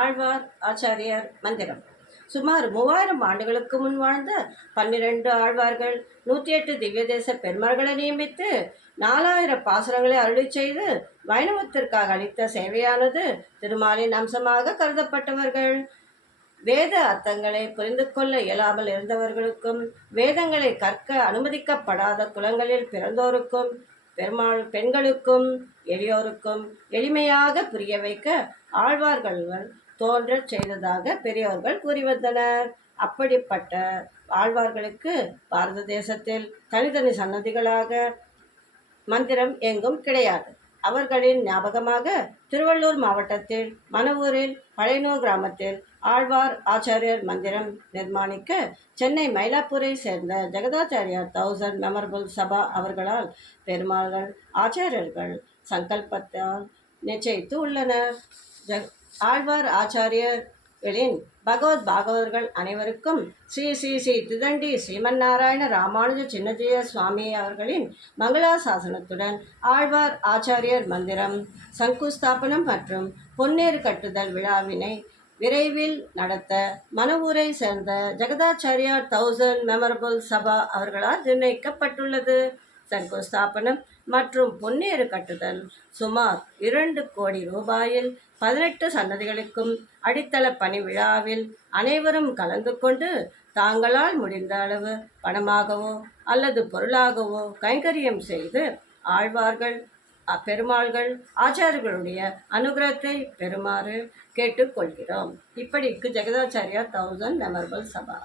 ஆழ்வார் ஆச்சாரியர் மந்திரம். சுமார் 3000 ஆண்டுகளுக்கு முன் வாழ்ந்த 12 ஆழ்வார்கள் 108 திவ்ய தேச பெருமாள்களை நியமித்து 4000 பாசுரங்களை அருளி செய்து வைணவத்திற்காக அளித்த சேவையானது திருமாலின் அம்சமாக கருதப்பட்டவர்கள். வேத அர்த்தங்களை புரிந்து கொள்ள இயலாமல் இருந்தவர்களுக்கும் வேதங்களை கற்க அனுமதிக்கப்படாத குலங்களில் பிறந்தோருக்கும் பெண்களுக்கும் எளியோருக்கும் எளிமையாக புரிய வைக்க ஆழ்வார்கள் தோன்றச் செய்ததாக பெரியோர்கள் கூறி வந்தனர். அப்படிப்பட்ட ஆழ்வார்களுக்கு பாரத தேசத்தில் தனித்தனி சன்னதிகளாக மந்திரம் எங்கும் கிடையாது. அவர்களின் ஞாபகமாக திருவள்ளூர் மாவட்டத்தில் மணவூரில் பழையனூர் கிராமத்தில் ஆழ்வார் ஆச்சாரியர் மந்திரம் நிர்மாணிக்க சென்னை மயிலாப்பூரை சேர்ந்த ஜெகதாச்சாரியார் 1000 மெமரபிள் சபா அவர்களால் பெருமாள்கள் ஆச்சாரியர்கள் சங்கல்பத்தால் நிச்சயித்து உள்ளனர். ஆழ்வார் ஆச்சாரியர்களின் பகவத் பாகவதர்கள் அனைவருக்கும் ஸ்ரீ ஸ்ரீ ஸ்ரீ திதண்டி ஸ்ரீமன்னாராயண ராமானுஜ சின்னஜெய சுவாமி அவர்களின் மங்களாசாசனத்துடன் ஆழ்வார் ஆச்சாரியர் மந்திரம் சங்குஸ்தாபனம் மற்றும் பொன்னேறு கட்டுதல் விழாவினை விரைவில் நடத்த மணவூரை சேர்ந்த ஜெகதாச்சாரியார் 1000 மெமரபிள் சபா அவர்களால் நிர்ணயிக்கப்பட்டுள்ளது. சங்குஸ்தாபனம் மற்றும் பொன்னேறு கட்டுதல் சுமார் 2 கோடி ரூபாயில் 18 சன்னதிகளுக்கும் அடித்தள பணி விழாவில் அனைவரும் கலந்து கொண்டு தாங்களால் முடிந்த அளவு பணமாகவோ அல்லது பொருளாகவோ கைங்கரியம் செய்து ஆழ்வார்கள் பெருமாள்கள் ஆச்சாரியர்களுடைய அனுகிரகத்தை பெறுமாறு கேட்டுக்கொள்கிறோம். இப்படிக்கு ஜெகதாச்சாரியார் 1000 மெமரபிள் சபா.